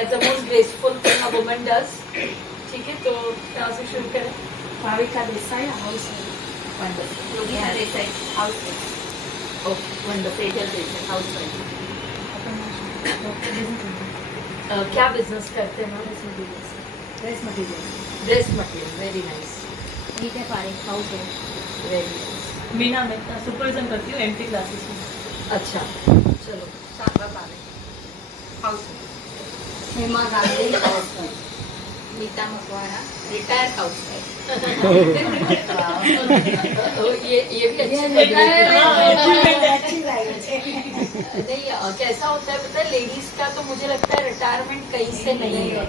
That's the most graceful thing a woman does. ठीक है, तो यहाँ से शुरू करें। Bhavika Desai house wonderful. Yogita Desai house okay, wonderful. Sejal Desai house क्या बिजनेस करते हैं ma'am? Dress material dress material, very nice, Neeta Parekh house very nice. Meena Mehta supervision करती हूँ एमटी क्लासेस में। अच्छा, चलो। Sharda Parekh house Hema Gandhi house Neeta Makwana retired house ये भी अच्छी लग रही है। नहीं, कैसा होता है पता है, लेडीज का तो मुझे लगता है रिटायरमेंट कहीं से नहीं है।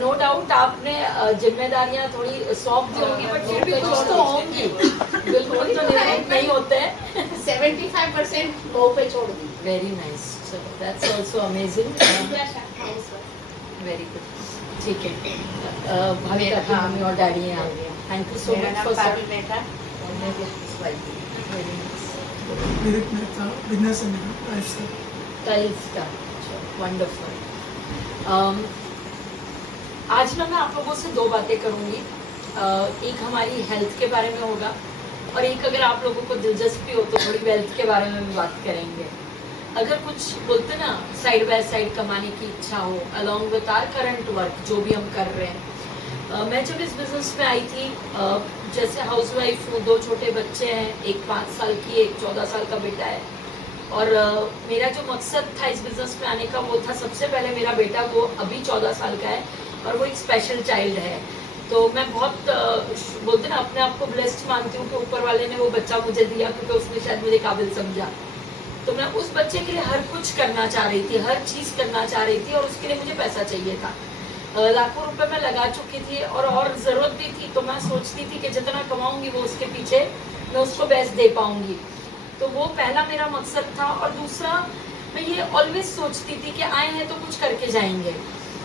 नो डाउट आपने जिम्मेदारियां थोड़ी सौंप दी होंगी, बट फिर भी कुछ तो होंगी। बिल्कुल तो नहीं होते हैं। 75% बहू पे छोड़ दी। वेरी नाइस, चलो, that's also amazing, very good. ठीक है, भाभी का मम्मी और डैडी यहाँ आ गया। Thank you so much for Patil Mehta विदित मेहता बिजनेस एंड टाइल्स का। वंडरफुल। आज ना मैं आप लोगों से दो बातें करूंगी। एक हमारी हेल्थ के बारे में होगा, और एक अगर आप लोगों को दिलचस्पी हो तो थोड़ी वेल्थ के बारे में भी बात करेंगे। अगर कुछ बोलते ना साइड बाय साइड कमाने की इच्छा हो along with our current work जो भी हम कर रहे हैं। मैं जब इस बिजनेस में आई थी, जैसे हाउसवाइफ हूँ, 2 छोटे बच्चे हैं, एक 5 साल की, एक 14 साल का बेटा है। और मेरा जो मकसद था इस बिजनेस में आने का वो था, सबसे पहले मेरा बेटा वो अभी 14 साल का है और वो एक स्पेशल चाइल्ड है। तो मैं बहुत बोलते ना अपने आप को ब्लेस्ड मानती हूँ कि ऊपर वाले ने वो बच्चा मुझे दिया, क्योंकि उसने शायद मुझे काबिल समझा। तो मैं उस बच्चे के लिए हर कुछ करना चाह रही थी, हर चीज करना चाह रही थी, और उसके लिए मुझे पैसा चाहिए था। लाखों रुपए मैं लगा चुकी थी और जरूरत भी थी। तो मैं सोचती थी कि जितना कमाऊंगी वो उसके पीछे मैं उसको बेस्ट दे पाऊंगी। तो वो पहला मेरा मकसद था। और दूसरा, मैं ये ऑलवेज सोचती थी कि आए हैं तो कुछ करके जाएंगे,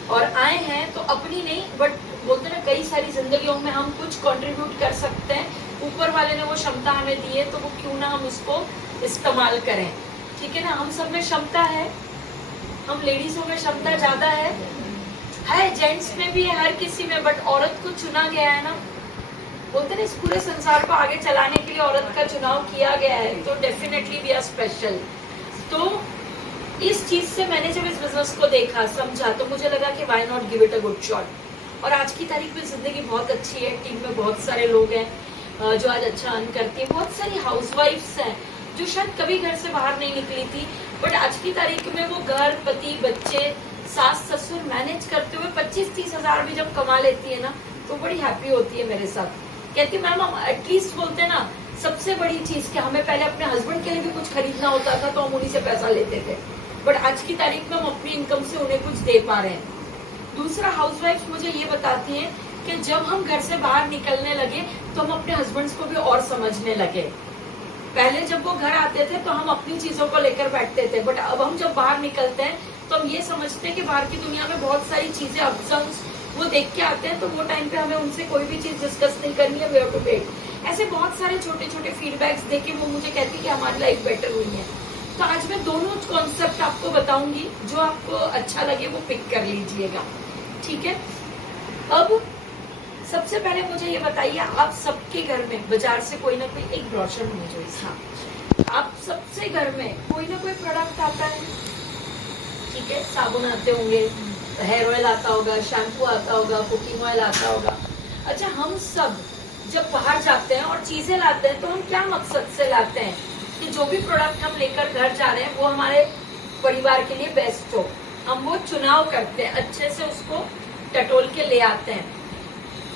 और आए हैं तो अपनी नहीं, बट बोलते ना कई सारी जिंदगियों में हम कुछ कंट्रीब्यूट कर सकते हैं। ऊपर वाले ने वो क्षमता हमें दी है, तो वो क्यों ना हम उसको इस्तेमाल करें। ठीक है ना, हम सब में क्षमता है, हम लेडीजों में क्षमता ज्यादा है, जेंट्स में भी है, हर किसी में, बट औरत को चुना गया है ना। बोलते ना इस पूरे संसार को आगे चलाने के लिए औरत का चुनाव किया गया है, तो डेफिनेटली वी आर स्पेशल। तो इस चीज से मैंने जब इस बिजनेस को देखा, समझा, तो मुझे लगा कि why not give it a good shot. और आज की तारीख में जिंदगी बहुत अच्छी है, टीम में बहुत सारे लोग हैं जो आज अच्छा अर्न करती है, बहुत सारी हाउसवाइफ्स हैं जो शायद कभी घर से बाहर नहीं निकली थी, बट आज की तारीख में वो घर, पति, बच्चे, सास ससुर मैनेज करते हुए 25-30 हजार भी जब कमा लेती है ना, तो बड़ी हैप्पी होती है मेरे साथ। कहती मैम हम एटलीस्ट बोलते हैं ना, सबसे बड़ी चीज कि हमें पहले अपने हस्बैंड के लिए भी कुछ खरीदना होता था तो हम उन्हीं से पैसा लेते थे, बट आज की तारीख में हम अपनी इनकम से उन्हें कुछ दे पा रहे हैं। दूसरा, हाउसवाइफ मुझे ये बताती है कि जब हम घर से बाहर निकलने लगे तो हम अपने हस्बैंड्स को भी और समझने लगे। पहले जब वो घर आते थे तो हम अपनी चीजों को लेकर बैठते थे, बट अब हम जब बाहर निकलते हैं तो हम ये समझते हैं कि बाहर की दुनिया में बहुत सारी चीजें ऑप्शंस वो देख के आते हैं, तो वो टाइम पे हमें उनसे कोई भी चीज डिस्कस नहीं करनी है, वी हैव टू वेट। ऐसे बहुत सारे छोटे छोटे फीडबैक्स देके वो मुझे कहती कि हमारी लाइफ बेटर हुई है। तो आज मैं दोनों कॉन्सेप्ट आपको बताऊंगी, जो आपको अच्छा लगे वो पिक कर लीजिएगा। ठीक है, अब सबसे पहले मुझे ये बताइए, आप सबके घर में बाजार से कोई ना कोई एक ब्रोशर होना चाहिए। हाँ, आप सबसे घर में कोई ना कोई प्रोडक्ट आता है। ठीक है, साबुन आते होंगे, हेयर ऑयल आता होगा, शैम्पू आता होगा, कुकिंग ऑयल आता होगा। अच्छा, हम सब जब बाहर जाते हैं और चीजें लाते हैं तो हम क्या मकसद से लाते हैं कि जो भी प्रोडक्ट हम लेकर घर जा रहे हैं वो हमारे परिवार के लिए बेस्ट हो। हम वो चुनाव करते हैं, अच्छे से उसको टटोल के ले आते हैं।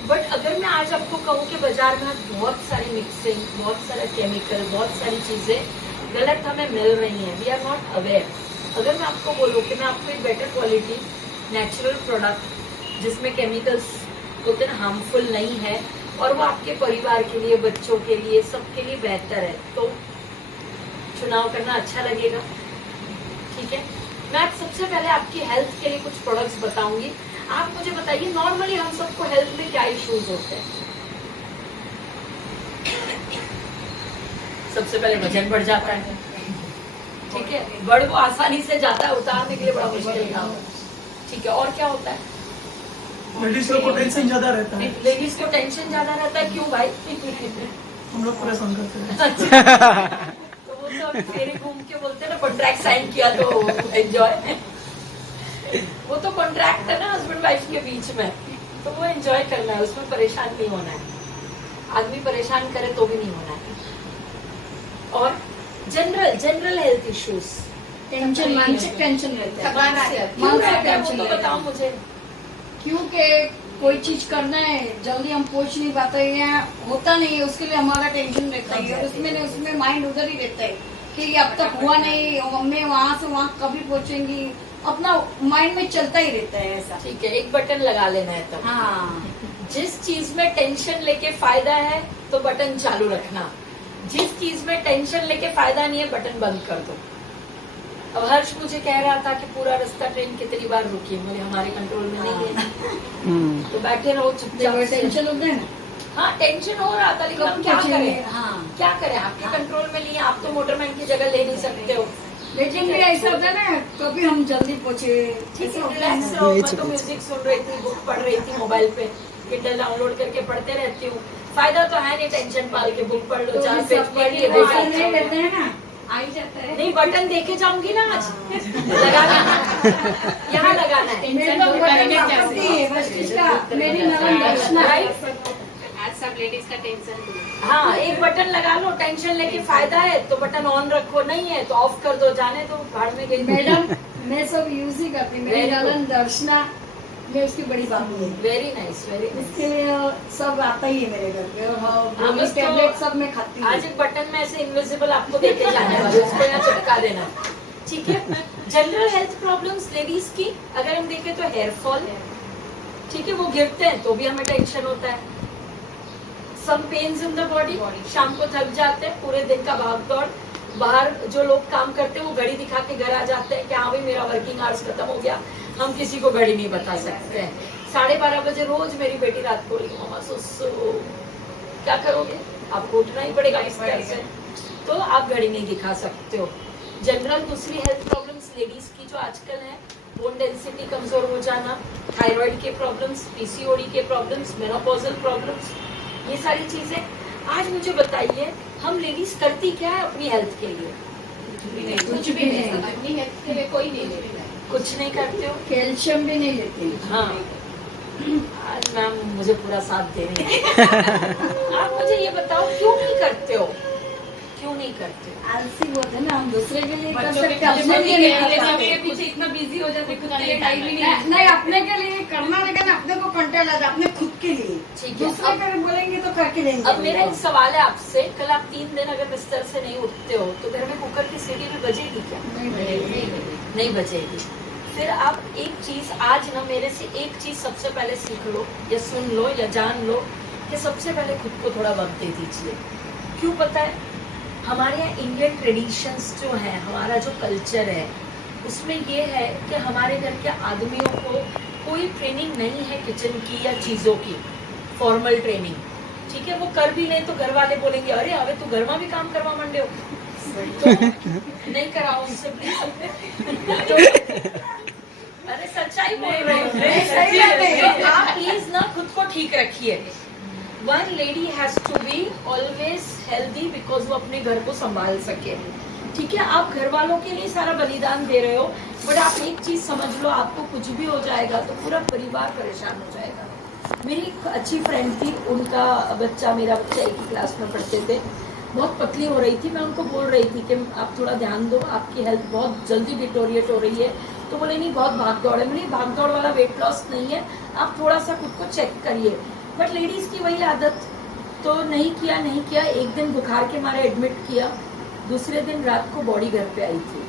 बट अगर मैं आज आपको कहूँ कि बाजार में बहुत सारी मिक्सिंग, बहुत सारा केमिकल, बहुत सारी चीजें गलत हमें मिल रही हैं, वी आर नॉट अवेयर। अगर मैं आपको बोलूँ कि मैं आपको एक बेटर क्वालिटी नेचुरल प्रोडक्ट जिसमें केमिकल्स होते ना हार्मफुल नहीं है, और वो आपके परिवार के लिए, बच्चों के लिए, सबके लिए बेहतर है, तो चुनाव करना अच्छा लगेगा। ठीक है, मैं आप सबसे पहले आपकी हेल्थ के लिए कुछ प्रोडक्ट्स बताऊंगी। आप मुझे बताइए, नॉर्मली हम सबको हेल्थ में क्या इश्यूज होते हैं? सबसे पहले वजन बढ़ जाता है। ठीक है, बढ़ वो आसानी से जाता है, उतारने के लिए बड़ा मुश्किल काम है। ठीक है, और क्या होता है? लेडीज लोग को टेंशन ज्यादा रहता है, लेडीज को टेंशन ज्यादा रहता है, क्यों भाई? हम लोग परेशान करते हैं। तो वो तो अभी फेरे घूम के बोलते हैं ना, कॉन्ट्रैक्ट साइन किया तो एंजॉय। वो तो कॉन्ट्रैक्ट है ना हस्बैंड वाइफ के बीच में, तो वो एंजॉय करना है, उसमें परेशान नहीं होना है। आदमी परेशान करे तो भी नहीं होना है। और जनरल हेल्थ इश्यूज, टेंशन, मानसिक टेंशन रहता है, थकान से क्यों रहता है वो तो बताओ मुझे। क्योंकि कोई चीज करना है जल्दी हम पहुंच नहीं पाते हैं, होता नहीं है, उसके लिए हमारा टेंशन रहता है, और उसमें माइंड उधर ही रहता है कि ये अब तक हुआ नहीं, मम्मी वहाँ से वहाँ कभी पहुंचेंगी, अपना माइंड में चलता ही रहता है ऐसा। ठीक है, एक बटन लगा लेना है तब। हाँ, जिस चीज में टेंशन लेके फायदा है तो बटन चालू रखना, जिस चीज में टेंशन लेके फायदा नहीं है बटन बंद कर दो। अब हर्ष मुझे कह रहा था कि पूरा रास्ता ट्रेन कितनी बार रुकी, मुझे हमारे कंट्रोल में नहीं है, तो बैठे रहो चुपचाप से। टेंशन होता है ना, हाँ टेंशन हो रहा था, लेकिन हम क्या करें? हाँ, क्या करें, आपके कंट्रोल में नहीं है, आप तो मोटरमैन की जगह ले नहीं सकते हो। लेकिन भी ऐसा होता है ना, कभी हम जल्दी पहुँचे, ठीक है, रिलैक्स रहो। मैं तो म्यूजिक सुन रही थी, बुक पढ़ रही थी मोबाइल पे, किंडल डाउनलोड करके पढ़ते रहती हूँ। फायदा तो है नहीं, टेंशन पाल के बुक पढ़ लो, 4 पेज पढ़ लिए, नहीं रहते हैं ना, आ ही जाता है। नहीं बटन देके जाऊंगी ना आज, लगाना यहाँ लगाना है। मेरे तो बटन वापस ही है, बस इसका मेरी नजर रखना है। आज सब लेडीज का टेंशन दूर। हाँ, एक बटन लगा लो, टेंशन लेके फायदा है तो बटन ऑन रखो, नहीं है तो ऑफ कर दो, जाने दो, भाड़ में गई। मैडम मैं सब यूज ही करती हूँ, मेरी नलन दर्शना, मैं उसकी बड़ी बाबू हूँ, वेरी नाइस, वेरी नाइस। इसके लिए सब आता ही है मेरे घर पे, और हाँ, बस तो टैबलेट सब मैं खाती हूँ। आज एक बटन में ऐसे इनविजिबल आपको देके जाने वाले, उसको यहाँ चिपका देना, ठीक है। जनरल हेल्थ प्रॉब्लम्स लेडीज की अगर हम देखें तो हेयर फॉल, ठीक है, वो गिरते हैं तो भी हमें टेंशन होता है। सम पेन्स इन द बॉडी, शाम को थक जाते हैं, पूरे दिन का भाग दौड़, बाहर जो लोग काम करते हैं वो घड़ी दिखा के घर आ जाते हैं कि हाँ भाई मेरा वर्किंग आवर्स खत्म हो गया, हम किसी को घड़ी नहीं बता सकते हैं। 12:30 बजे रोज मेरी बेटी रात को बोली मामा सुसु, क्या करोगे, आपको उठना ही पड़ेगा बिस्तर से, तो आप घड़ी नहीं दिखा सकते हो। जनरल दूसरी हेल्थ प्रॉब्लम्स लेडीज की जो आजकल है, बोन डेंसिटी कमजोर हो जाना, थायराइड के प्रॉब्लम्स, पीसीओडी के प्रॉब्लम्स, मेनोपॉजल प्रॉब्लम्स, ये सारी चीजें। आज मुझे बताइए हम लेडीज करती क्या है अपनी हेल्थ के लिए? कुछ भी नहीं, अपनी हेल्थ के लिए कोई नहीं लेता है। कुछ नहीं करते हो? कैल्शियम भी नहीं लेती। हाँ, आज मैम मुझे पूरा साथ दे रही हैं। आप मुझे ये बताओ क्यों नहीं करते हो, क्यों नहीं करते हो? आलसी बहुत है ना, हम दूसरे के लिए कर बच्चों के सकते हैं, अपने लिए नहीं कर पीछे सकते। पीछे इतना बिजी हो जाते, खुद के लिए टाइम ही नहीं नहीं नहीं, अपने के लिए करना, लेकिन अपने को कंट्रोल आता है, अपने खुद के लिए। ठीक है, दूसरे के लिए बोलेंगे तो करके देंगे। अब मेरा एक सवाल है आपसे, कल आप 3 दिन अगर बिस्तर से नहीं उठते हो तो घर में कुकर की सीटी भी बजेगी क्या? नहीं बजेगी। फिर आप एक चीज आज ना मेरे से एक चीज सबसे पहले सीख लो या सुन लो या जान लो कि सबसे पहले खुद को थोड़ा वक्त दे दीजिए। क्यों पता है? हमारे यहाँ इंडियन ट्रेडिशंस जो है, हमारा जो कल्चर है, उसमें ये है कि हमारे घर के आदमियों को कोई ट्रेनिंग नहीं है किचन की या चीज़ों की, फॉर्मल ट्रेनिंग, ठीक है। वो कर भी लें तो घर वाले बोलेंगे अरे अबे तू घर में भी काम करवा मंडे हो, तो नहीं कराओ उनसे प्लीज। तो अरे सच्चाई बोल रहे हो, सही बात है। तो आप प्लीज ना खुद को ठीक रखिए। One lady has to be always healthy because वो अपने घर को संभाल सके, ठीक है। आप घर वालों के लिए सारा बलिदान दे रहे हो, बट आप एक चीज समझ लो, आपको कुछ भी हो जाएगा तो पूरा परिवार परेशान हो जाएगा। मेरी एक अच्छी फ्रेंड थी, उनका बच्चा, मेरा बच्चा एक ही क्लास में पढ़ते थे, बहुत पतली हो रही थी। मैं उनको बोल रही थी कि आप थोड़ा ध्यान दो, आपकी हेल्थ बहुत जल्दी डिटोरिएट हो रही है। तो बोले नहीं बहुत भाग दौड़ है। मेरी भाग दौड़ वाला वेट लॉस नहीं है, आप थोड़ा सा खुद को चेक करिए। बट लेडीज़ की वही आदत, तो नहीं किया। एक दिन बुखार के मारे एडमिट किया, दूसरे दिन रात को बॉडी घर पे आई थी।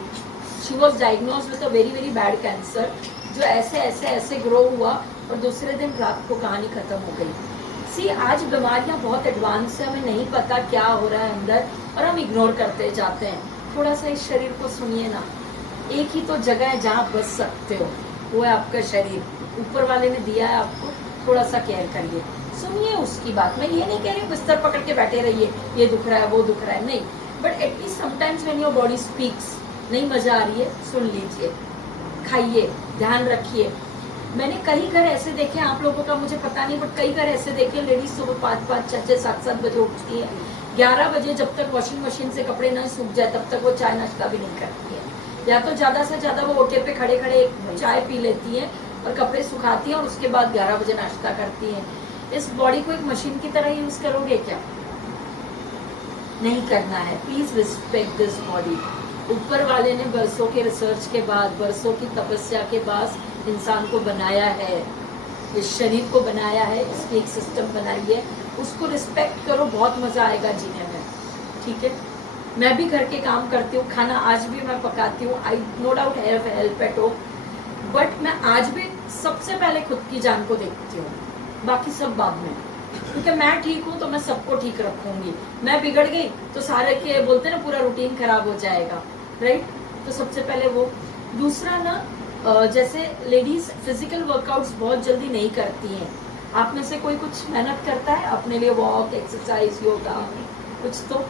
She was diagnose with a very very bad cancer, जो ऐसे ग्रो हुआ और दूसरे दिन रात को कहानी खत्म हो गई। सी आज बीमारियां बहुत एडवांस है, हमें नहीं पता क्या हो रहा है अंदर और हम इग्नोर करते जाते हैं। थोड़ा सा इस शरीर को सुनिए ना, एक ही तो जगह है जहाँ बच सकते हो, वो है आपका शरीर। ऊपर वाले ने दिया है आपको, थोड़ा सा केयर करिए, सुनिए उसकी बात। मैं ये नहीं कह रही हूँ बिस्तर पकड़ के बैठे रहिए, ये दुख रहा है वो दुख रहा है, नहीं। But at least sometimes when your body speaks, नहीं मजा आ रही है, सुन लीजिए, खाइए, ध्यान रखिए, मैंने कई घर ऐसे देखे, आप लोगों का मुझे पता नहीं, बट कई घर ऐसे देखे लेडीज सुबह 5-5, 6-6, 7-7 बजे उठती है, 11 बजे जब तक वॉशिंग मशीन से कपड़े ना सूख जाए तब तक वो चाय नाश्ता भी नहीं करती है। या तो ज्यादा से ज्यादा वो ओटे पे खड़े खड़े चाय पी लेती है और कपड़े सुखाती है और उसके बाद 11 बजे नाश्ता करती है। इस बॉडी को एक मशीन की तरह यूज करोगे क्या? नहीं करना है। Please respect this body. ऊपर वाले ने बरसों के रिसर्च के बाद, बरसों की तपस्या के बाद इंसान को बनाया है, इस शरीर को बनाया है, इसकी एक सिस्टम बनाई है, उसको रिस्पेक्ट करो, बहुत मजा आएगा जीने में। ठीक है, मैं भी घर के काम करती हूँ, खाना आज भी मैं पकाती हूँ, I know doubt have help at home, but मैं आज भी सबसे पहले खुद की जान को देखती हूँ, बाकी सब बाद में, क्योंकि मैं ठीक हूँ तो मैं सबको ठीक रखूंगी। मैं बिगड़ गई तो सारे के बोलते ना पूरा रूटीन खराब हो जाएगा, राइट? तो सबसे पहले वो। दूसरा ना, जैसे लेडीज फिजिकल वर्कआउट्स बहुत जल्दी नहीं करती हैं। आप में से कोई कुछ मेहनत करता है अपने लिए? वॉक, एक्सरसाइज, योगा, कुछ तो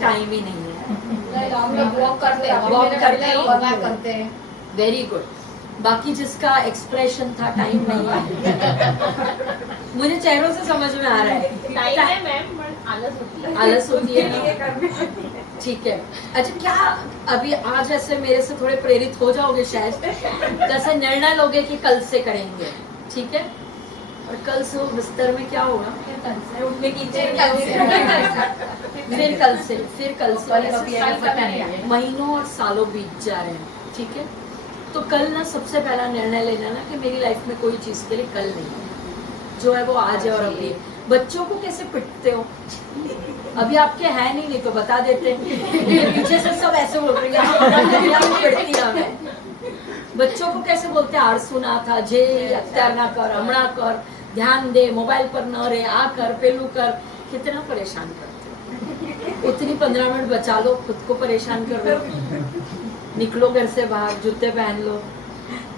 टाइम ही नहीं है। हम लोग वॉक करते हैं, वॉक करते हैं, योगा करते हैं। Very good. बाकी जिसका एक्सप्रेशन था टाइम नहीं है, मुझे चेहरों से समझ में आ रहा है। टाइम है मैम, बट आलस होती है। आलस होती है ना? ठीक है। अच्छा, क्या अभी आज ऐसे मेरे से थोड़े प्रेरित हो जाओगे शायद, जैसे निर्णय लोगे कि कल से करेंगे, ठीक है? और कल से बिस्तर में क्या होगा? उठने की फिर कल से महीनों और सालों बीत जा रहे हैं, ठीक है? तो कल ना सबसे पहला निर्णय लेना ना कि मेरी लाइफ में कोई चीज के लिए कल नहीं है, जो है वो आज है और अभी। बच्चों को कैसे पिटते हो? अभी आपके है नहीं तो बता देते। पीछे से सब ऐसे बोल रही है। बच्चों को कैसे बोलते हैं? आरसू ना था, जे अत्यार ना कर, हमड़ा कर, ध्यान दे, मोबाइल पर न रहे, आ कर, पेलू कर। कितना परेशान करते हो। उतनी 15 मिनट बचा लो, खुद को परेशान कर लो, निकलो घर से बाहर, जूते पहन लो।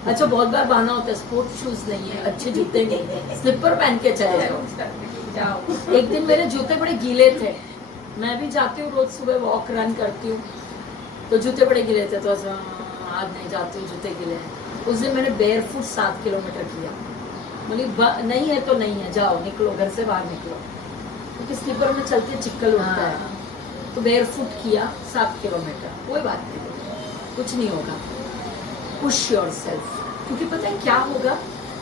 अच्छा, बहुत बार बहाना होता है स्पोर्ट्स शूज नहीं है, अच्छे जूते नहीं है, स्लीपर पहन के चले जाओ। एक दिन मेरे जूते बड़े गीले थे, मैं भी जाती हूँ रोज सुबह वॉक रन करती हूँ, तो जूते बड़े गीले थे, तो आज नहीं जाती हूँ, जूते गीले हैं। उस दिन मैंने बेयर फुट 7 किलोमीटर किया। बोली नहीं है तो नहीं है, जाओ निकलो, घर से बाहर निकलो, क्योंकि स्लीपर में चलते चिक्कल उठता है। तो बेयर फुट किया 7 किलोमीटर, कोई बात नहीं, कुछ नहीं होगा। पुश योरसेल्फ, क्योंकि पता है क्या होगा,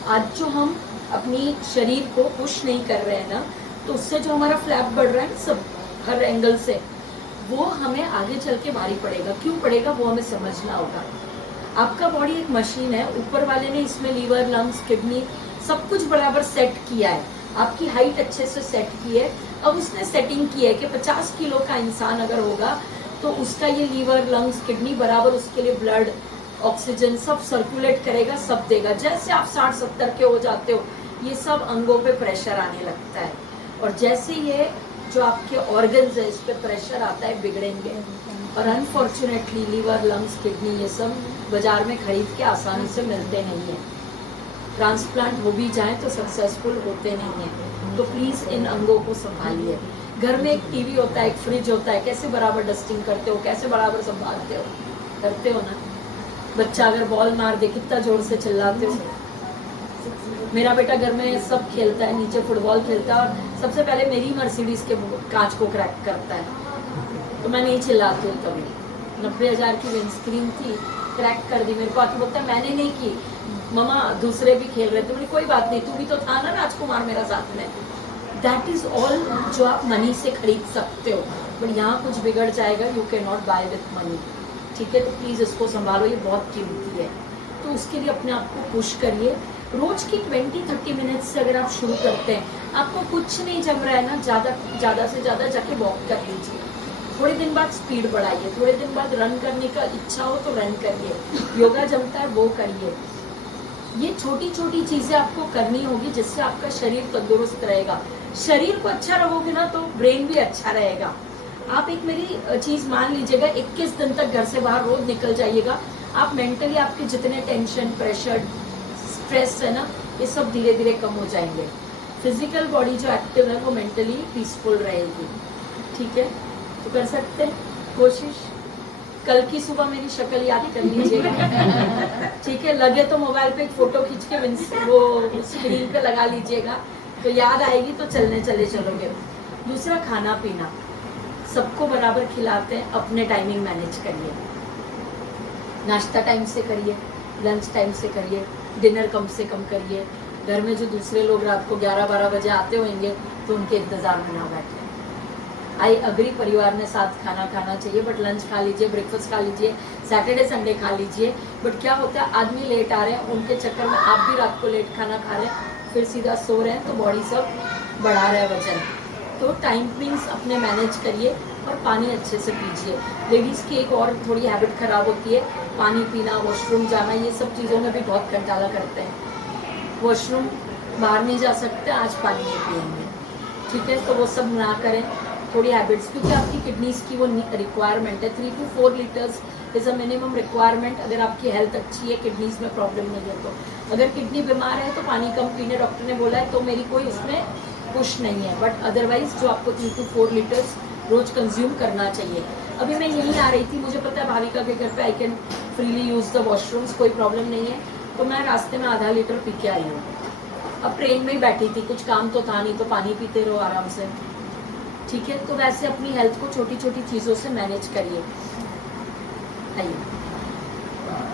आज जो हम अपनी शरीर को पुश नहीं कर रहे हैं ना, तो उससे जो हमारा फ्लैप बढ़ रहा है सब हर एंगल से, वो हमें आगे चल के भारी पड़ेगा। क्यों पड़ेगा वो हमें समझना होगा। आपका बॉडी एक मशीन है, ऊपर वाले ने इसमें लीवर, लंग्स, किडनी सब कुछ बराबर सेट किया है, आपकी हाइट अच्छे से सेट की है। अब उसने सेटिंग की है कि 50 किलो का इंसान अगर होगा तो उसका ये लीवर, लंग्स, किडनी बराबर उसके लिए ब्लड, ऑक्सीजन सब सर्कुलेट करेगा, सब देगा। जैसे आप 60-70 के हो जाते हो, ये सब अंगों पे प्रेशर आने लगता है, और जैसे ये जो आपके ऑर्गन्स है इस पे प्रेशर आता है, बिगड़ेंगे। और अनफॉर्चुनेटली लीवर, लंग्स, किडनी ये सब बाजार में खरीद के आसानी से मिलते नहीं है। ट्रांसप्लांट हो भी जाए तो सक्सेसफुल होते नहीं है। तो प्लीज इन अंगों को संभालिए। घर में एक टीवी होता है, एक फ्रिज होता है, कैसे बराबर डस्टिंग करते हो, कैसे बराबर संभालते हो? करते हो ना? बच्चा अगर बॉल मार दे कितना जोर से चिल्लाते हो। मेरा बेटा घर में सब खेलता है, नीचे फुटबॉल खेलता है, और सबसे पहले मेरी मर्सिडीज के कांच को क्रैक करता है, तो मैं नहीं चिल्लाती हूँ कभी। 90,000 की विंडस्क्रीन थी, क्रैक कर दी। मेरे को आके बोलता है मैंने नहीं की ममा, दूसरे भी खेल रहे थे। मैंने कोई बात नहीं, तू भी तो था ना राजकुमार मेरा साथ में। दैट इज ऑल जो आप मनी से खरीद सकते हो, बट यहाँ कुछ बिगड़ जाएगा, you can not buy with money, ठीक है? तो प्लीज इसको संभालो, ये बहुत कीमती है। तो उसके लिए अपने आप को पुश करिए। रोज की 20-30 मिनट से अगर आप शुरू करते हैं, आपको कुछ नहीं जम रहा है ना, ज़्यादा से ज़्यादा जाके वॉक कर लीजिए। थोड़े दिन बाद स्पीड बढ़ाइए, थोड़े दिन बाद रन करने का इच्छा हो तो रन करिए, योगा जमता है वो करिए। ये छोटी छोटी चीजें आपको करनी होगी, जिससे आपका शरीर तंदुरुस्त रहेगा। शरीर को अच्छा रखोगे ना तो ब्रेन भी अच्छा रहेगा। आप एक मेरी चीज मान लीजिएगा, 21 दिन तक घर से बाहर रोज निकल जाइएगा, आप मेंटली आपके जितने टेंशन, प्रेशर, स्ट्रेस है ना, ये सब धीरे धीरे कम हो जाएंगे। फिजिकल बॉडी जो एक्टिव है वो मेंटली पीसफुल रहेगी, ठीक है? तो कर सकते हैं कोशिश। कल की सुबह मेरी शक्ल याद कर लीजिएगा, ठीक है। लगे तो मोबाइल पे एक फोटो खींच के वो स्क्रीन पे लगा लीजिएगा, तो याद आएगी तो चलने चले चलोगे। दूसरा, खाना पीना सबको बराबर खिलाते हैं, अपने टाइमिंग मैनेज करिए। नाश्ता टाइम से करिए, लंच टाइम से करिए, डिनर कम से कम करिए। घर में जो दूसरे लोग रात को 11-12 बजे आते होंगे तो उनके इंतजार में ना बैठे। आई अग्री, परिवार में साथ खाना खाना चाहिए, बट लंच खा लीजिए, ब्रेकफास्ट खा लीजिए, सैटरडे संडे खा लीजिए। बट क्या होता है, आदमी लेट आ रहे हैं, उनके चक्कर में आप भी रात को लेट खाना खा रहे हैं, फिर सीधा सो रहे हैं, तो बॉडी सब बढ़ा रहा है वजन। तो टाइमिंग्स अपने मैनेज करिए और पानी अच्छे से पीजिए। लेडीज़ की एक और थोड़ी हैबिट खराब होती है, पानी पीना, वॉशरूम जाना, ये सब चीज़ों में भी बहुत घंटाला करते हैं। वॉशरूम बाहर नहीं जा सकते, आज पानी नहीं पिएंगे, ठीक है। तो वो सब ना करें, थोड़ी हैबिट्स, क्योंकि आपकी किडनीज की वो रिक्वायरमेंट है। 3 to 4 litres is a minimum requirement, अगर आपकी हेल्थ अच्छी है, किडनीज में प्रॉब्लम नहीं है। तो अगर किडनी बीमार है तो पानी कम पीने डॉक्टर ने बोला है, तो मेरी कोई उसमें पुश नहीं है। बट अदरवाइज जो आपको 3 to 4 लीटर्स रोज कंज्यूम करना चाहिए। अभी मैं यहीं आ रही थी, मुझे पता है भाविका के घर पे I can freely use the washrooms, कोई प्रॉब्लम नहीं है, तो मैं रास्ते में आधा लीटर पी के आई हूँ। अब ट्रेन में ही बैठी थी, कुछ काम तो था नहीं, तो पानी पीते रहो आराम से, ठीक है। तो वैसे अपनी हेल्थ को छोटी छोटी चीज़ों से मैनेज करिए। आइए।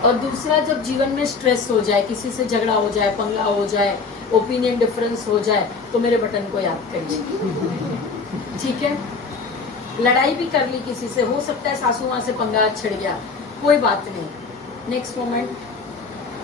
और दूसरा, जब जीवन में स्ट्रेस हो जाए, किसी से झगड़ा हो जाए, पंगा हो जाए, ओपिनियन डिफरेंस हो जाए, तो मेरे बटन को याद करिए, ठीक है। लड़ाई भी कर ली किसी से, हो सकता है सासू माँ से पंगा छिड़ गया, कोई बात नहीं, नेक्स्ट मोमेंट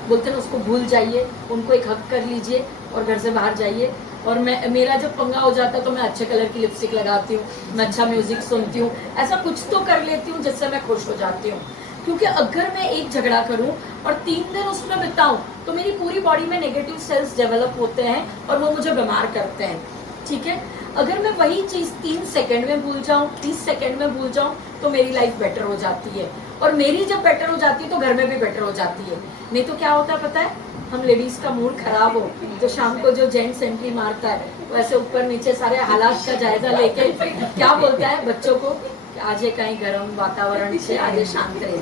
बोलते हैं उसको भूल जाइए, उनको एक हक कर लीजिए और घर से बाहर जाइए। और मेरा जब पंगा हो जाता है तो मैं अच्छे कलर की लिपस्टिक लगाती हूँ, मैं अच्छा म्यूजिक सुनती हूँ, ऐसा कुछ तो कर लेती हूँ जिससे मैं खुश हो जाती हूँ। क्योंकि अगर मैं एक झगड़ा करूं और 3 दिन उसमें बिताऊं तो मेरी पूरी बॉडी में नेगेटिव सेल्स डेवलप होते हैं और वो मुझे बीमार करते हैं, ठीक है। अगर मैं वही चीज 3 सेकंड में भूल जाऊं, 30 सेकंड में भूल जाऊं, तो मेरी लाइफ बेटर हो जाती है। और मेरी जब बेटर हो जाती है तो घर में भी बेटर हो जाती है। नहीं तो क्या होता है पता है, हम लेडीज का मूड खराब हो तो शाम को जो जेंट्स एंट्री मारता है वैसे ऊपर नीचे सारे हालात का जायजा लेके क्या बोलता है बच्चों को, आज कहीं गर्म वातावरण से आज शांत रहे,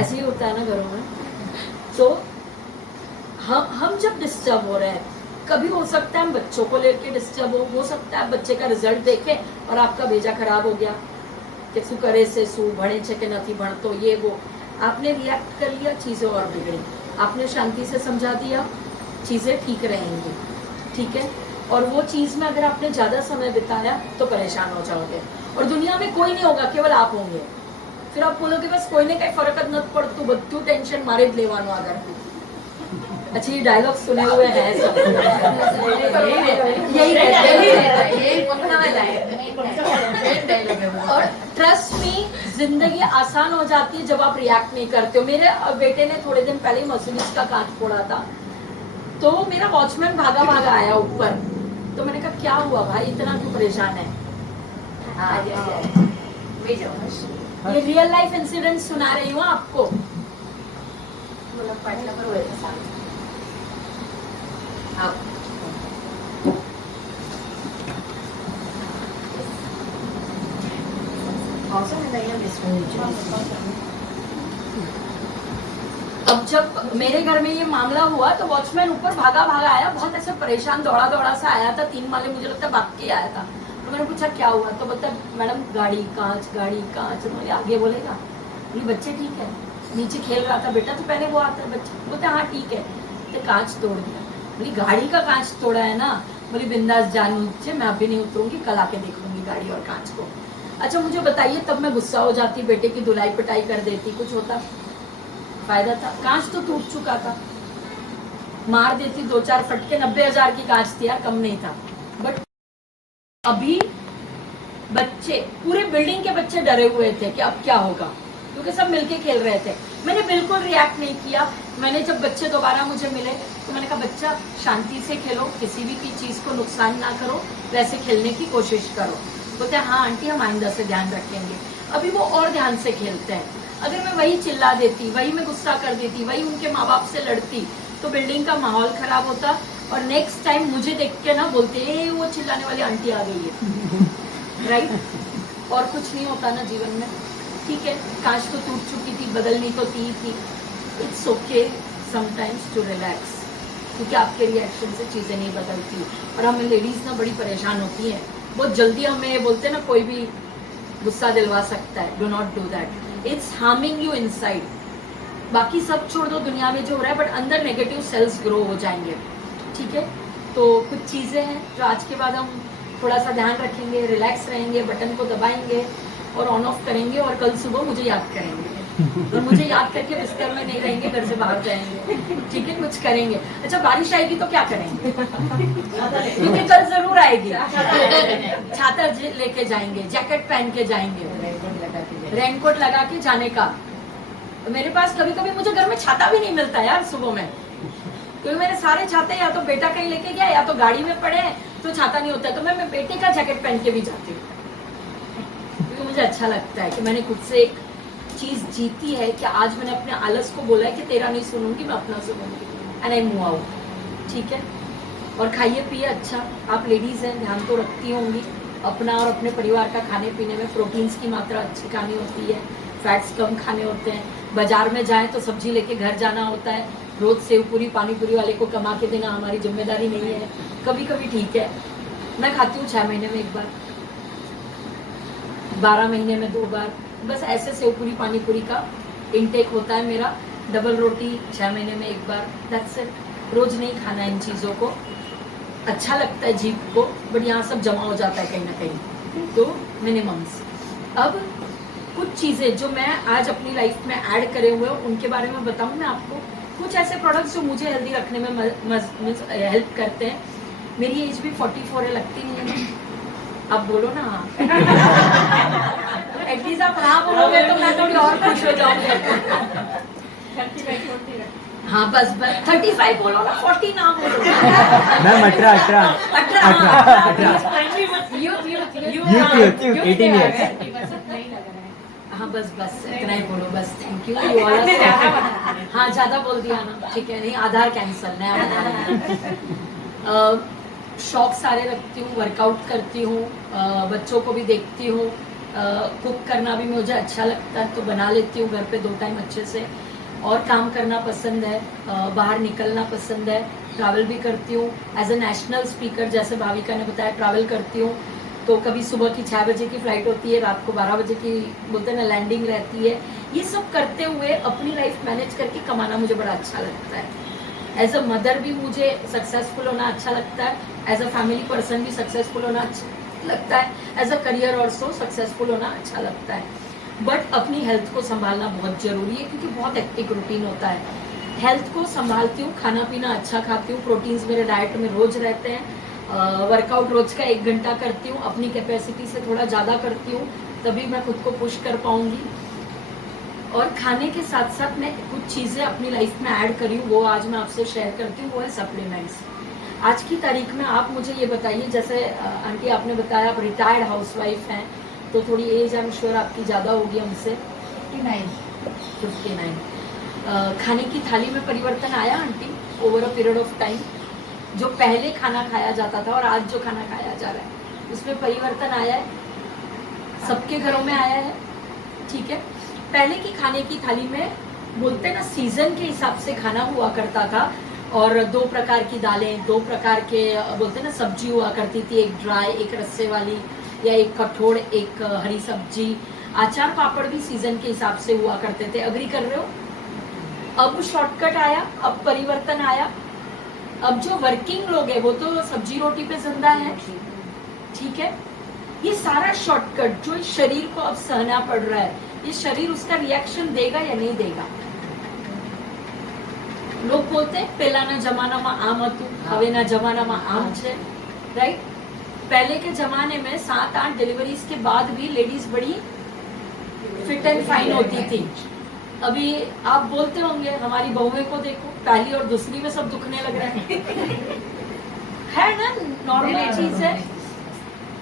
ऐसे ही होता है ना घरों में। तो हम जब डिस्टर्ब हो रहे हैं, कभी हो सकता है हम बच्चों को लेके डिस्टर्ब हो सकता है बच्चे का रिजल्ट देखे और आपका भेजा खराब हो गया कि शू करे से शू भणे छे के नहीं भणतो, ये वो आपने रिएक्ट कर लिया, चीजें और बिगड़ी। आपने शांति से समझा दिया, चीजें ठीक रहेंगी, ठीक है। और वो चीज में अगर आपने ज्यादा समय बिताया तो परेशान हो जाओगे और दुनिया में कोई नहीं होगा, केवल आप होंगे। फिर आप बोलोगे बस कोई ने कहीं फर्क न पड़तू, बद्धू टेंशन मारे ज लेवानो आगर। अच्छा, ये डायलॉग सुने हुए हैं सब, यही और ट्रस्ट मी, जिंदगी आसान हो जाती है जब आप रिएक्ट नहीं करते हो। मेरे बेटे ने थोड़े दिन पहले मर्सिडीज का कांच फोड़ा था, तो मेरा वॉचमैन भागा भागा आया ऊपर, तो मैंने कहा क्या हुआ भाई, इतना क्यों परेशान है। ये रियल लाइफ इंसिडेंट सुना रही हूँ आपको। अब जब मेरे घर में ये मामला हुआ तो वॉचमैन ऊपर भागा भागा आया, बहुत ऐसे परेशान दौड़ा दौड़ा सा आया था, 3 माले मुझे लगता है भाग के आया था। तो मैंने पूछा क्या हुआ, तो बता मैडम गाड़ी कांच। मुझे आगे बोलेगा ये बच्चे ठीक है, नीचे खेल रहा था बेटा, तो पहले वो आता है बच्चे, बोलते हाँ ठीक है, तो कांच तोड़ दिया। बोली गाड़ी का कांच तोड़ा है ना, बोली बिंदास जान नीचे, मैं अभी नहीं उतरूंगी, कल आके देख लूंगी गाड़ी और कांच को। अच्छा मुझे बताइए, तब मैं गुस्सा हो जाती, बेटे की धुलाई पिटाई कर देती, कुछ होता फायदा था? कांच तो टूट चुका था, मार देती 2-4 फटके, 90,000 की कांच थी यार, कम नहीं था। बट अभी बच्चे, पूरे बिल्डिंग के बच्चे डरे हुए थे कि अब क्या होगा, क्योंकि सब मिलके खेल रहे थे। मैंने बिल्कुल रिएक्ट नहीं किया। मैंने जब बच्चे दोबारा मुझे मिले तो मैंने कहा बच्चा शांति से खेलो, किसी भी चीज को नुकसान ना करो, वैसे खेलने की कोशिश करो। बोलते हैं हाँ आंटी हम आइंदा से ध्यान रखेंगे। अभी वो और ध्यान से खेलते हैं। अगर मैं वही चिल्ला देती, वही मैं गुस्सा कर देती, वही उनके माँ बाप से लड़ती, तो बिल्डिंग का माहौल खराब होता और नेक्स्ट टाइम मुझे देख के ना बोलते वो चिल्लाने वाली आंटी आ गई है। राइट? और कुछ नहीं होता ना जीवन में। ठीक है, कांच तो टूट चुकी थी, बदलनी तो थी। It's okay sometimes to relax, क्योंकि आपके रिएक्शन से चीज़ें नहीं बदलती। और हमें लेडीज़ ना बड़ी परेशान होती हैं, बहुत जल्दी हमें बोलते हैं ना कोई भी गुस्सा दिलवा सकता है। Do not do that, it's harming you inside. बाकी सब छोड़ दो दुनिया में जो हो रहा है, बट अंदर नेगेटिव सेल्स ग्रो हो जाएंगे, ठीक है। तो कुछ चीज़ें हैं जो आज के बाद हम थोड़ा सा ध्यान रखेंगे, रिलैक्स रहेंगे, बटन को दबाएंगे और ऑन ऑफ करेंगे, और कल सुबह मुझे याद करेंगे और मुझे याद करके बिस्तर में नहीं रहेंगे, घर से बाहर जाएंगे, ठीक है, कुछ करेंगे। अच्छा बारिश आएगी तो क्या करेंगे, क्योंकि कल जरूर आएगी। छाता लेके जाएंगे, जैकेट पहन के जाएंगे, रेनकोट लगा के जाने का। मेरे पास कभी कभी मुझे घर में छाता भी नहीं मिलता यार सुबह में, क्योंकि मेरे सारे छाते या तो बेटा कहीं लेके गया या तो गाड़ी में पड़े हैं, तो छाता नहीं होता है। तो मैं बेटे का जैकेट पहन के भी जाती हूँ, क्योंकि मुझे अच्छा लगता है कि मैंने खुद से एक चीज जीती है कि आज मैंने अपने आलस को बोला है कि तेरा नहीं सुनूंगी, मैं अपना सुनूंगी, एंड आई मूव आउट, ठीक है। और खाइए पिए अच्छा, आप लेडीज हैं, ध्यान तो रखती होंगी अपना और अपने परिवार का। खाने पीने में प्रोटीन्स की मात्रा अच्छी खानी होती है, फैट्स कम खाने होते हैं। बाजार में जाएं तो सब्जी लेके घर जाना होता है, रोज सेव पूरी पानी पूरी वाले को कमा के देना हमारी जिम्मेदारी नहीं है। कभी कभी ठीक है, मैं खाती हूँ 6 महीने में एक बार, 12 महीने में 2 बार, बस ऐसे सेव पूरी पानी पूरी का इनटेक होता है मेरा। डबल रोटी 6 महीने में एक बार, दैट्स इट। रोज नहीं खाना इन चीज़ों को, अच्छा लगता है जीभ को, बट यहाँ सब जमा हो जाता है कहीं ना कहीं, तो मिनिमम्स। अब कुछ चीज़ें जो मैं आज अपनी लाइफ में ऐड करे हुए हूँ उनके बारे में बताऊँ मैं आपको। कुछ ऐसे प्रोडक्ट्स जो मुझे हेल्दी रखने में हेल्प करते हैं। मेरी एज भी 44 है, लगती नहीं है। अब बोलो ना हाँ, एटलीस्ट आप हाँ बोलोगे तो मैं थोड़ी और खुश हो जाऊंगी। हाँ बस 35 बोलो ना, 40 ना बोलो। Ma'am 18 youth 18 years। हाँ बस इतना ही बोलो, बस थैंक यू। हाँ ज्यादा बोल दिया ना, ठीक है, नहीं आधार कैंसल, नया आधार। शौक सारे रखती हूँ, वर्कआउट करती हूँ, बच्चों को भी देखती हूँ, कुक करना भी मुझे अच्छा लगता है तो बना लेती हूँ घर पे 2 टाइम अच्छे से। और काम करना पसंद है, बाहर निकलना पसंद है, ट्रैवल भी करती हूँ। एज ए नेशनल स्पीकर, जैसे भाविका ने बताया, ट्रैवल करती हूँ। तो कभी सुबह की 6 बजे की फ्लाइट होती है, रात को 12 बजे की बोलते हैं ना लैंडिंग रहती है। ये सब करते हुए अपनी लाइफ मैनेज करके कमाना मुझे बड़ा अच्छा लगता है। एज अ मदर भी मुझे सक्सेसफुल होना अच्छा लगता है, एज अ फैमिली पर्सन भी सक्सेसफुल होना अच्छा लगता है, as a career also successful होना अच्छा लगता है। बट अपनी हेल्थ को संभालना बहुत जरूरी है, क्योंकि बहुत हेक्टिक रूटीन होता है। हेल्थ को संभालती हूँ, खाना पीना अच्छा खाती हूँ, प्रोटीन्स मेरे डाइट में रोज रहते हैं, वर्कआउट रोज का 1 घंटा करती हूँ, अपनी कैपेसिटी से थोड़ा ज़्यादा करती हूँ, तभी मैं खुद को पुश कर पाऊंगी। और खाने के साथ साथ मैं कुछ चीज़ें अपनी लाइफ में ऐड करी हूँ, वो आज मैं आपसे शेयर करती हूँ, वो है सप्लीमेंट्स। आज की तारीख में आप मुझे ये बताइए, जैसे आंटी आपने बताया आप रिटायर्ड हाउसवाइफ हैं, तो थोड़ी एज आई एम श्योर आपकी ज़्यादा होगी हमसे। 59। खाने की थाली में परिवर्तन आया aunty over a period of time? जो पहले खाना खाया जाता था और आज जो खाना खाया जा रहा है उसमें परिवर्तन आया है, सबके घरों में आया है, ठीक है। पहले की खाने की थाली में बोलते ना सीजन के हिसाब से खाना हुआ करता था, और 2 प्रकार की दालें, 2 प्रकार के बोलते ना सब्जी हुआ करती थी, एक ड्राई, एक रस्से वाली, या एक कठोर, एक हरी सब्जी। अचार पापड़ भी सीजन के हिसाब से हुआ करते थे। अग्री कर रहे हो? अब शॉर्टकट आया, अब परिवर्तन आया। अब जो वर्किंग लोग हैं वो तो सब्जी रोटी पे जिंदा है, ठीक है। ये सारा शॉर्टकट जो इस शरीर को अब सहना पड़ रहा है, ये शरीर उसका रिएक्शन देगा या नहीं देगा? लोग बोलते हैं पहलाना जमानाમાં આમ હતું, હવેના જમાનામાં આમ છે, राइट। पहले के जमाने में 7-8 डिलीवरीज के बाद भी लेडीज बड़ी फिट एंड फाइन होती थी। अभी आप बोलते होंगे हमारी बहुएं को देखो, पहली और दूसरी में सब दुखने लग रहे है ना, नॉर्मल चीज है।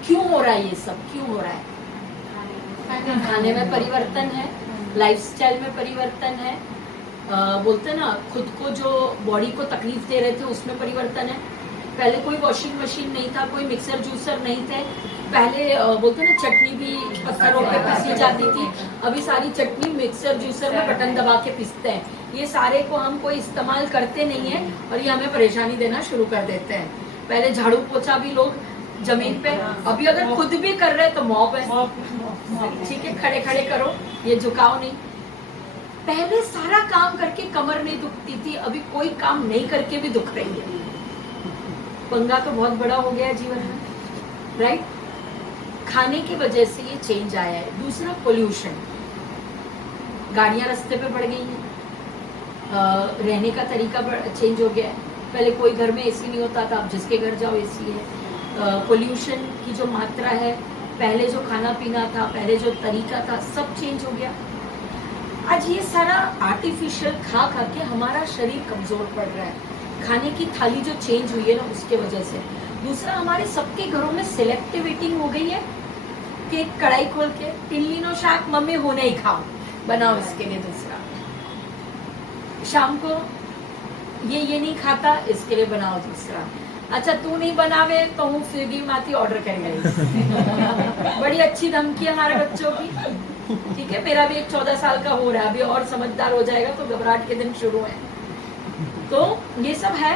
क्यों हो रहा है ये सब, क्यों हो रहा है? खाने में परिवर्तन है, लाइफस्टाइल में परिवर्तन है, बोलते ना खुद को जो बॉडी को तकलीफ दे रहे थे उसमें परिवर्तन है, पहले कोई वॉशिंग मशीन नहीं था, कोई मिक्सर जूसर नहीं थे। पहले बोलते ना चटनी भी पत्थरों पे पीसी जाती थी, अभी सारी चटनी मिक्सर जूसर में बटन दबा के पीसते हैं। ये सारे को हम कोई इस्तेमाल करते नहीं है और ये हमें परेशानी देना शुरू कर देते हैं। पहले झाड़ू पोछा भी लोग जमीन पे, अभी अगर खुद भी कर रहे हैं तो मॉप है, ठीक है, खड़े खड़े करो, ये झुकाओ नहीं। पहले सारा काम करके कमर नहीं दुखती थी, अभी कोई काम नहीं करके भी दुख रही है। पंगा तो बहुत बड़ा हो गया है जीवन में, राइट। खाने की वजह से ये चेंज आया है। दूसरा पोल्यूशन, गाड़ियां रास्ते पे बढ़ गई हैं, रहने का तरीका चेंज हो गया है। पहले कोई घर में एसी नहीं होता था, अब जिसके घर जाओ एसी है। पोल्यूशन की जो मात्रा है, पहले जो खाना पीना था, पहले जो तरीका था, सब चेंज हो गया। आज ये सारा आर्टिफिशियल खा खा के हमारा शरीर कमजोर पड़ रहा है। खाने की थाली जो चेंज हुई है ना, उसके वजह से। दूसरा, हमारे सबके घरों में सिलेक्टिव ईटिंग हो गई है कि कढ़ाई खोल के टिल्लीनो शाक मम्मी होने ही खाओ, बनाओ इसके लिए। दूसरा, शाम को ये नहीं खाता, इसके लिए बनाओ दूसरा। अच्छा तू नहीं बनावे तो हूँ स्विगी माथी ऑर्डर कर गई। बड़ी अच्छी धमकी हमारे बच्चों की, ठीक है। मेरा भी एक 14 साल का हो रहा है, अभी और समझदार हो जाएगा तो घबराहट के दिन शुरू है। तो ये सब है।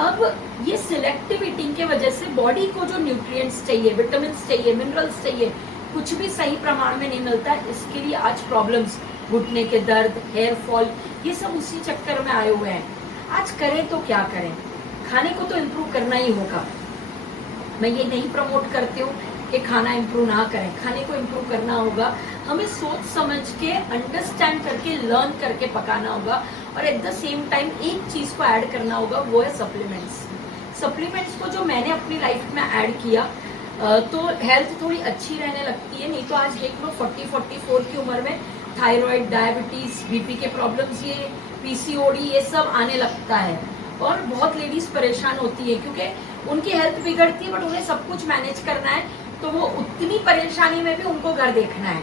अब ये सिलेक्टिव ईटिंग के वजह से बॉडी को जो न्यूट्रिएंट्स चाहिए, विटामिन चाहिए, मिनरल्स चाहिए, कुछ भी सही प्रमाण में नहीं मिलता है। इसके लिए आज प्रॉब्लम्स, घुटने के दर्द, हेयर फॉल, ये सब उसी चक्कर में आए हुए हैं। आज करें तो क्या करें? खाने को तो इम्प्रूव करना ही होगा। मैं ये नहीं प्रमोट करती हूँ कि खाना इम्प्रूव ना करें, खाने को इम्प्रूव करना होगा। हमें सोच समझ के, अंडरस्टैंड करके, लर्न करके पकाना होगा। और एट द सेम टाइम एक चीज को ऐड करना होगा, वो है सप्लीमेंट्स। सप्लीमेंट्स को जो मैंने अपनी लाइफ में ऐड किया तो हेल्थ थोड़ी अच्छी रहने लगती है। नहीं तो आज देख लो 40-44 की उम्र में थायराइड, डायबिटीज, बीपी के प्रॉब्लम्स, ये पीसीओडी, ये सब आने लगता है। और बहुत लेडीज परेशान होती है क्योंकि उनकी हेल्थ बिगड़ती है, बट उन्हें सब कुछ मैनेज करना है, तो वो उतनी परेशानी में भी उनको घर देखना है।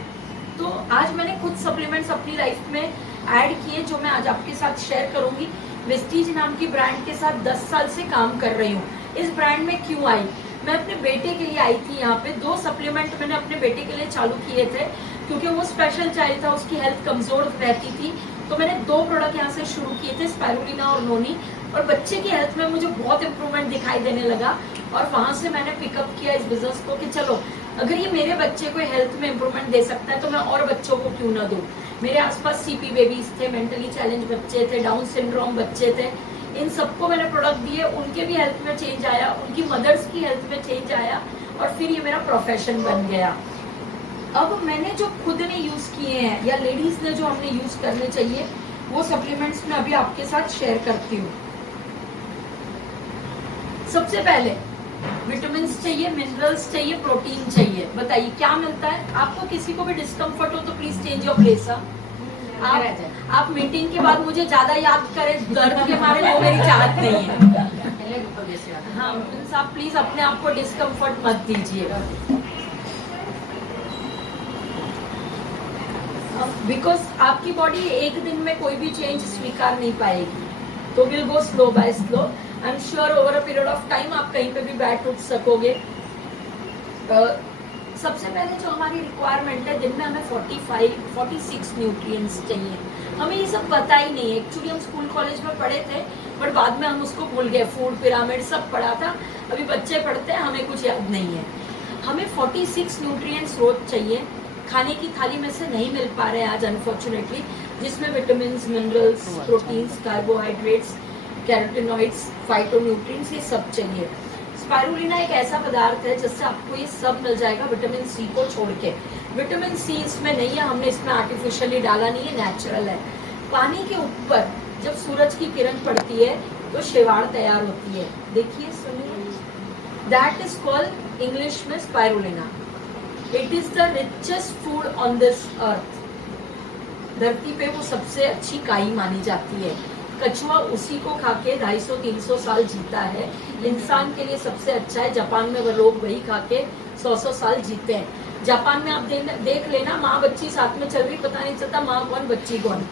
तो आज मैंने खुद सप्लीमेंट्स अपनी लाइफ में ऐड किए, जो मैं आज आपके साथ शेयर करूंगी। वेस्टीज नाम की ब्रांड के साथ 10 साल से काम कर रही हूँ। इस ब्रांड में क्यों आई? मैं अपने बेटे के लिए आई थी। यहाँ पे 2 सप्लीमेंट मैंने अपने बेटे के लिए चालू किए थे क्योंकि वो स्पेशल चाइल्ड था, उसकी हेल्थ कमजोर रहती थी। तो मैंने 2 प्रोडक्ट यहाँ से शुरू किए थे, स्पाइरुलिना और नोनी। और बच्चे की हेल्थ में मुझे बहुत इंप्रूवमेंट दिखाई देने लगा और वहां से मैंने पिकअप किया इस बिजनेस को कि चलो अगर ये मेरे बच्चे को हेल्थ में इंप्रूवमेंट दे सकता है तो मैं और बच्चों को क्यों ना दूं। मेरे आसपास सीपी बेबीज थे, मेंटली चैलेंज बच्चे थे, डाउन सिंड्रोम बच्चे थे, इन सबको मैंने प्रोडक्ट दिए। उनके भी हेल्थ में चेंज आया, उनकी मदर्स की हेल्थ में चेंज आया और फिर ये मेरा प्रोफेशन बन गया। अब मैंने जो खुद ने यूज किए हैं या लेडीज ने जो हमने यूज करने चाहिए, वो सप्लीमेंट्स में अभी आपके साथ शेयर करती हूँ। सबसे पहले विटामिन चाहिए, मिनरल्स चाहिए, प्रोटीन चाहिए। बताइए क्या मिलता है आपको? किसी को भी डिस्कम्फर्ट हो तो प्लीज चेंज योर प्लेस। आप मीटिंग के बाद मुझे ज्यादा याद करें दर्द के मारे, वो मेरी चाहत नहीं है। हाँ आप प्लीज अपने आप को डिस्कम्फर्ट मत दीजिएगा, बिकॉज आपकी बॉडी एक दिन में कोई भी चेंज स्वीकार नहीं पाएगी। तो will go slow by slow. I am sure over a period of time आप कहीं पे भी बैठ उठ सकोगे। सबसे पहले जो हमारी रिक्वायरमेंट है, दिन में हमें 45-46 न्यूट्रिएंट्स चाहिए। हमें ये सब पता ही नहीं है। एक्चुअली हम स्कूल कॉलेज में पढ़े थे, बट बाद में हम उसको भूल गए। फूड पिरामिड सब पढ़ा था, अभी बच्चे पढ़ते हैं, हमें कुछ याद नहीं है। हमें 46 न्यूट्रिएंट्स रोज चाहिए। खाने की थाली में से नहीं मिल पा रहे हैं आज अनफॉर्चुनेटली, जिसमें vitamin, minerals, proteins, carbohydrates, carotenoids, phytonutrients, ये सब चाहिए। स्पाइरुलिना एक ऐसा पदार्थ है जिससे आपको ये सब मिल जाएगा, विटामिन सी को छोड़ के। विटामिन सी इसमें नहीं है, हमने इसमें आर्टिफिशियली डाला नहीं है, नेचुरल है। पानी के ऊपर जब सूरज की किरण पड़ती है तो शेवाड़ तैयार होती है। देखिए, सुनिए, दैट इज कॉल्ड इंग्लिश में spirulina. It is the richest food on this earth. धरती पे वो सबसे अच्छी काई मानी जाती है। कछुआ उसी को खा के 250-300 साल जीता है। इंसान के लिए सबसे अच्छा है। जापान में वो लोग वही खा के 100 साल जीते हैं। जापान में आप देख लेना, माँ बच्ची साथ में चल रही, पता नहीं चलता माँ कौन बच्ची कौन,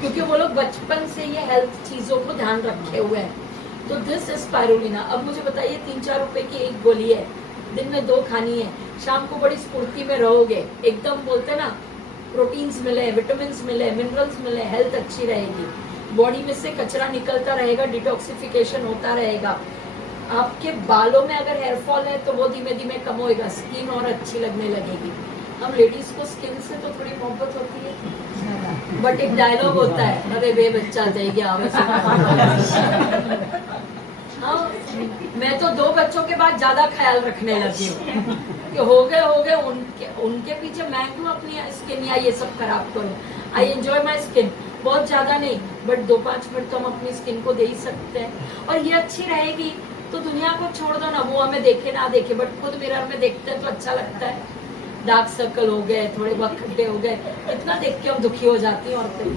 क्योंकि वो लोग बचपन से ये हेल्थ चीजों को ध्यान रखे हुए हैं। तो दिस इज स्पाइरुलिना। अब मुझे बताइए 3-4 रुपए की एक गोली है, दिन में 2 खानी है, शाम को बड़ी स्फूर्ति में रहोगे, एकदम बोलते हैं ना प्रोटीन्स मिले, विटामिन मिले, मिनरल्स मिले, हेल्थ अच्छी रहेगी, बॉडी में से कचरा निकलता रहेगा, डिटॉक्सिफिकेशन होता रहेगा। आपके बालों में अगर हेयर फॉल है तो वो धीमे धीमे कम होएगा, स्किन और अच्छी लगने लगेगी। हम लेडीज को स्किन से तो थोड़ी मोहब्बत होती है, बट एक डायलॉग होता है, अरे वे बच्चा जाएगी हाँ, मैं तो 2 बच्चों के बाद ज्यादा ख्याल रखने लगी हूँ कि हो गए उनके पीछे मैं क्यों अपनी स्किन या ये सब खराब करूँ। आई एंजॉय माई स्किन, बहुत ज्यादा नहीं बट 2-5 मिनट तो हम अपनी स्किन को दे ही सकते हैं। और ये अच्छी रहेगी तो दुनिया को छोड़ दो ना, वो हमें देखे ना देखे बट खुद मिरर में देखते हैं तो अच्छा लगता है। डार्क सर्कल हो गए, थोड़े बहुत खड्डे हो गए, इतना देख के हम दुखी हो जाती हैं औरतें।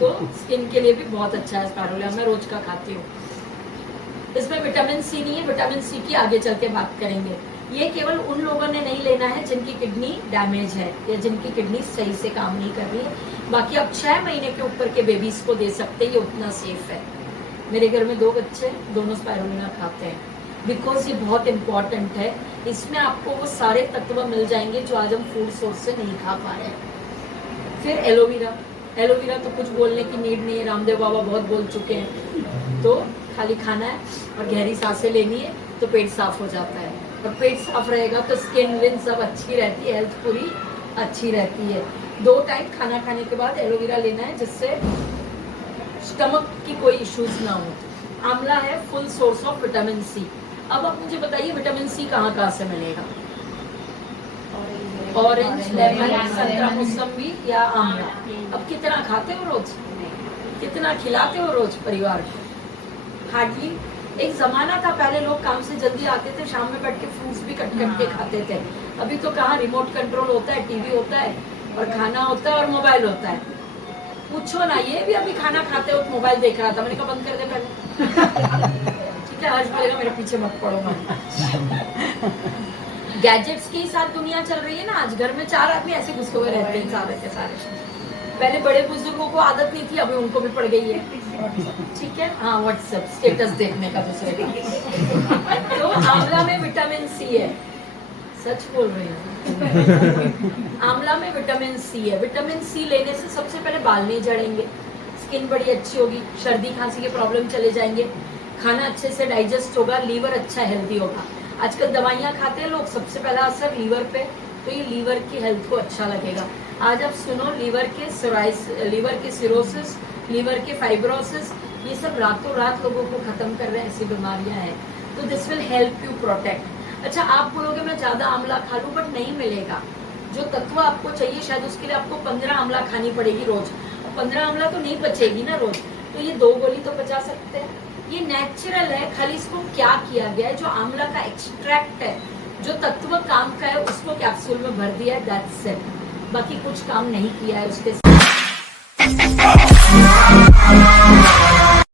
तो स्किन के लिए भी बहुत अच्छा है स्पाइरुलिना, मैं रोज का खाती हूँ। इसमें विटामिन सी नहीं है, विटामिन सी की आगे चल के बात करेंगे। ये केवल उन लोगों ने नहीं लेना है जिनकी किडनी डैमेज है या जिनकी किडनी सही से काम नहीं कर रही है। बाकी अब 6 महीने के ऊपर के बेबीज को दे सकते हैं, ये उतना सेफ है। मेरे घर में 2 बच्चे, दोनों स्पाइरुलिना खाते हैं बिकॉज ये बहुत इंपॉर्टेंट है। इसमें आपको वो सारे तत्व मिल जाएंगे जो आज हम फूड सोर्स से नहीं खा पा रहे हैं। फिर एलोवेरा, एलोवेरा तो कुछ बोलने की नीड नहीं है, रामदेव बाबा बहुत बोल चुके हैं। तो खाली खाना है और गहरी सांसें लेनी है तो पेट साफ हो जाता है, और पेट साफ रहेगा तो स्किन विन सब अच्छी रहती है, हेल्थ पूरी अच्छी रहती है। 2 टाइम खाना खाने के बाद एलोवेरा लेना है जिससे स्टमक की कोई इश्यूज ना हो। आंवला है full source of vitamin C. अब आप मुझे बताइए विटामिन सी कहाँ से मिलेगा? ऑरेंज, लेमन, संतरा, मौसम्बी या आंवला। अब कितना खाते हो रोज, कितना खिलाते हो रोज परिवार को? हार्डली। एक जमाना था पहले लोग काम से जल्दी आते थे, शाम में बैठ के फ्रूट्स भी कट के खाते थे। अभी तो कहाँ, रिमोट कंट्रोल होता है, टीवी होता है और खाना होता है और मोबाइल होता है। पूछो ना, ये भी अभी खाना खाते वक्त मोबाइल देख रहा था, मैंने कहा बंद कर दे पहले ठीक है, आज बोलेगा मेरे पीछे मत पड़ो मत। गैजेट्स के साथ दुनिया चल रही है ना, आज घर में 4 आदमी ऐसे घुसे हुए रहते हैं सारे के सारे। पहले बड़े बुजुर्गों को आदत नहीं थी, अभी उनको भी पड़ गई है। ठीक है, हाँ, व्हाट्सएप स्टेटस देखने का दूसरे का। तो आंवला में विटामिन सी है, सच बोल रही हूँ। आंवला में विटामिन सी है। विटामिन सी लेने से सबसे पहले बाल नहीं झड़ेंगे, स्किन बड़ी अच्छी होगी, सर्दी खांसी के प्रॉब्लम चले जाएंगे, खाना अच्छे से डाइजेस्ट होगा, लीवर अच्छा हेल्दी होगा। आजकल दवाइयाँ खाते हैं लोग, सबसे पहला असर लीवर पे, तो ये लीवर की हेल्थ को अच्छा लगेगा। आज आप सुनो, लीवर के सिरोसिस, लीवर के फाइब्रोसिस, ये सब रातों रात लोगों को खत्म कर रहे हैं, ऐसी बीमारियां हैं। तो this will help you protect. अच्छा, आप बोलोगे मैं ज्यादा आंवला खा लूं, बट नहीं मिलेगा। जो तत्व आपको चाहिए शायद उसके लिए आपको 15 आंवला खानी पड़ेगी रोज, और 15 आंवला तो नहीं बचेगी ना रोज, तो ये 2 गोली तो बचा सकते हैं। ये नेचुरल है, खाली इसको क्या किया गया है, जो आंवला का एक्सट्रैक्ट है, जो तत्व काम का है, उसको कैप्सूल में भर दिया है, दैट्स इट। बाकी कुछ काम नहीं किया है उसके साथ।